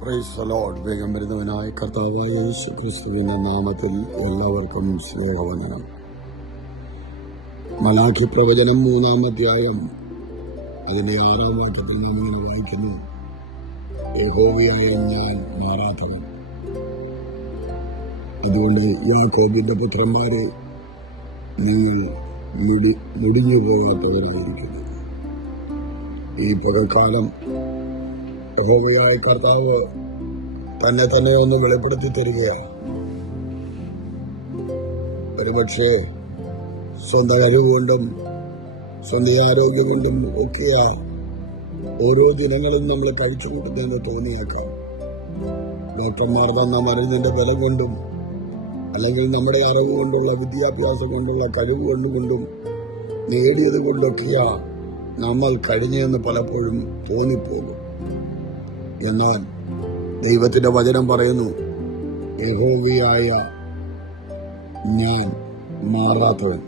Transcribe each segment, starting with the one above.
Praise the Lord. വേഗം വരുന്നവനായ കർത്താവായ യേശുക്രിസ്തുവിന്റെ നാമത്തിൽ എല്ലാവർക്കും സ്നേഹവന്ദനം. മലാഖി പ്രവചനം 3-ാം അധ്യായം അതിന്റെ 6-ാം വാക്യത്തിൽ നാം ഇങ്ങനെ വായിക്കുന്നു: യഹോവയായ ഞാൻ മാറാത്തവൻ. അതുകൊണ്ട് യാക്കോബിന്റെ പുത്രന്മാരെ, നിങ്ങൾ മുടിഞ്ഞു പോകാത്തവരായിരിക്കുന്നു. ഈ പകൽക്കാലം യഹോവയായ കർത്താവ് തന്നെ ഒന്ന് വെളിപ്പെടുത്തി തരികയാണ്. ഒരുപക്ഷെ സ്വന്തം കഴിവുകൊണ്ടും സ്വന്തം ആരോഗ്യം കൊണ്ടും ഒക്കെയാ ഓരോ ദിനങ്ങളും നമ്മൾ കഴിച്ചു കൂട്ടുന്നതെന്ന് തോന്നിയേക്കാം. ഡോക്ടർമാർ തന്ന മരുന്നിന്റെ ബലം കൊണ്ടും അല്ലെങ്കിൽ നമ്മുടെ അറിവ് കൊണ്ടുള്ള വിദ്യാഭ്യാസം കൊണ്ടുള്ള കഴിവ് കൊണ്ടും നേടിയത് കൊണ്ടൊക്കെയാ നമ്മൾ കഴിഞ്ഞെന്ന് പലപ്പോഴും തോന്നിപ്പോകും. എന്നാൽ ദൈവത്തിന്റെ വചനം പറയുന്നു, യഹോവയായ ഞാൻ മാറാത്തവൻ.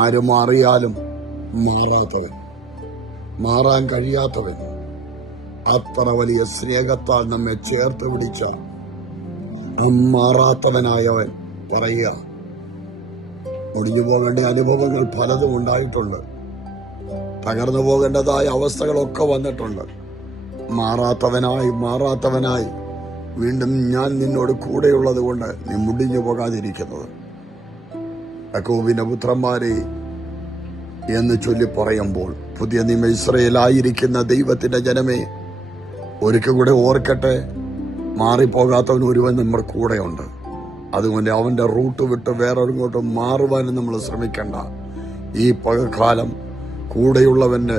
ആര് മാറിയാലും മാറാത്തവൻ, മാറാൻ കഴിയാത്തവൻ. അത്ര വലിയ സ്നേഹത്താൽ നമ്മെ ചേർത്ത് പിടിച്ച മാറാത്തവനായവൻ പറയുക. ഒടിഞ്ഞു പോകേണ്ട അനുഭവങ്ങൾ പലതും ഉണ്ടായിട്ടുണ്ട്. തകർന്നു പോകേണ്ടതായ അവസ്ഥകളൊക്കെ വന്നിട്ടുണ്ട്. മാറാത്തവനായി വീണ്ടും ഞാൻ നിന്നോട് കൂടെയുള്ളത് കൊണ്ട് നീ മുടിഞ്ഞു പോകാതിരിക്കുന്നത്. യാക്കോബിന്റെ പുത്രന്മാരെ എന്ന് ചൊല്ലി പറയുമ്പോൾ പുതിയ നിയമ ഇസ്രായേലായിരിക്കുന്ന ദൈവത്തിന്റെ ജനമേ, ഒരിക്കൽ കൂടെ ഓർക്കട്ടെ, മാറിപ്പോകാത്തവൻ ഒരുവൻ നമ്മുടെ കൂടെയുണ്ട്. അതുകൊണ്ട് അവന്റെ റൂട്ട് വിട്ട് വേറൊരിങ്ങോട്ടും മാറുവാനും നമ്മൾ ശ്രമിക്കണ്ട. ഈ പകൽക്കാലം കൂടെയുള്ളവന്റെ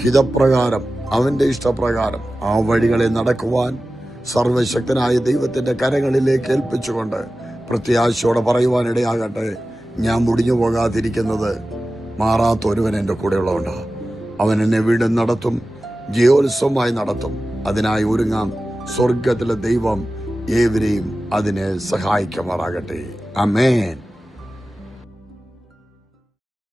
ഹിതപ്രകാരം, അവന്റെ ഇഷ്ടപ്രകാരം ആ വഴികളെ നടക്കുവാൻ സർവശക്തനായ ദൈവത്തിന്റെ കരങ്ങളിലേക്ക് ഏൽപ്പിച്ചുകൊണ്ട് പ്രത്യാശയോടെ പറയുവാനിടയാകട്ടെ, ഞാൻ മുടിഞ്ഞു പോകാതിരിക്കുന്നത് മാറാത്ത ഒരുവൻ എന്റെ കൂടെയുള്ളതുകൊണ്ട് അവൻ എന്നെ വീണ്ടും നടത്തും, ജയോത്സവമായി നടത്തും. അതിനായി ഒരുങ്ങാം. സ്വർഗത്തിലെ ദൈവം ഏവരെയും അതിനെ സഹായിക്കുമാറാകട്ടെ. ആമേൻ.